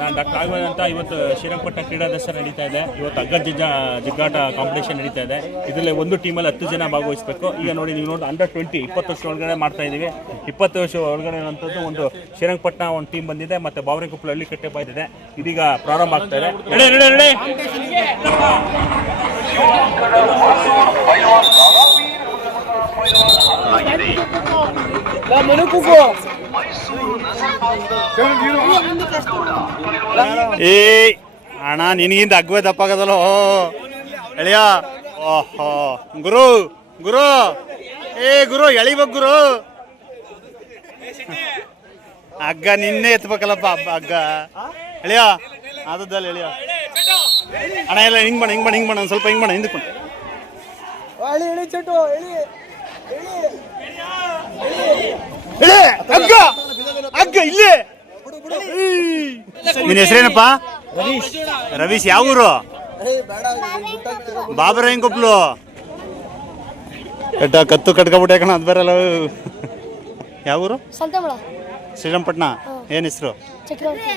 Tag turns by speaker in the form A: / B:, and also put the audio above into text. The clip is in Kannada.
A: ನಾನು ಡಾಕ್ಟರ್ ಅಂತ ಇವತ್ತು ಶ್ರೀರಂಗಪಟ್ಟಣ ಕ್ರೀಡಾ ನಡೀತಾ ಇದೆ. ಇವತ್ತು ಅಗ್ಗ ಜಿಜ್ಜ ಜಿಗ್ಗಾಟ ಕಾಂಪಿಟೇಷನ್ ನಡೀತಾ ಇದೆ. ಇದರಲ್ಲಿ ಒಂದು ಟೀಮಲ್ಲಿ ಹತ್ತು ಜನ ಭಾಗವಹಿಸಬೇಕು. ಈಗ ನೋಡಿ ನೀವು ನೋಡಿ ಅಂಡರ್ ಟ್ವೆಂಟಿ ಇಪ್ಪತ್ತು ವರ್ಷ ಒಳಗಡೆ ಮಾಡ್ತಾ ಇದ್ದೀವಿ ಇಪ್ಪತ್ತು ವರ್ಷ ಒಳಗಡೆ ಇರುವಂಥದ್ದು ಒಂದು ಶ್ರೀರಂಗಪಟ್ಟಣ ಒಂದು ಟೀಮ್ ಬಂದಿದೆ ಮತ್ತೆ ಬಾವರಿಕೊಪ್ಪಲು ಹಳ್ಳಿ ಕಟ್ಟೆ ಬಂದಿದೆ ಇದೀಗ ಪ್ರಾರಂಭ ಆಗ್ತಾ ಇದೆ. ಏ, ಅಣ್ಣ ನಿನಗಿಂದ ಅಗ್ವೆ ದಪ್ಪಾಗದಲ್ಲ? ಎಳೆಯ, ಓಹೋ. ಗುರು ಗುರು. ಏ, ಗುರು ಎಳಿಬೇಕು ಗುರು. ಅಗ್ಗ ನಿನ್ನೆ ಎತ್ಬೇಕಲ್ಲಪ್ಪ ಅಗ್ಗ. ಎಳೆಯ, ಆದದ್ದಲ್ಲ ಎಳೆಯ. ಅಣ್ಣ, ಎಲ್ಲ ಹಿಂಗ್ ಬಣ್ಣ ಹಿಂಗ್ ಬಣ್ಣ, ಹಿಂಗ್ ಬಣ ಒಂದ್ ಸ್ವಲ್ಪ ಹಿಂಗ್ ಬಣ ಹಿಂದಕ್ಕೆ ಬಣ
B: ಎಳಿ ಎಳಿ ಚಟು ಎಳಿ,
A: ಎಳೆ. ಹಗ್ಗ ಇಲ್ಲೇ. ನಿನ್ನ ಹೆಸರೇನಪ್ಪ? ರವೀಶ್. ಯಾವ ಊರು? ಬಾಬರಾಯಂಕೊಪ್ಲು ಎಟ್ಟ ಕತ್ತು ಕಟ್ಕೊಬಿಟ್ಟೆ ಕಣ ಅದು ಬರಲ್ಲ. ಯಾವ ಊರು?
C: ಸಂತೆಮಳ.
A: ಶ್ರೀರಂಗಪಟ್ಟಣ. ಏನು ಹೆಸರು?
C: ಚಕ್ರವರ್ತಿ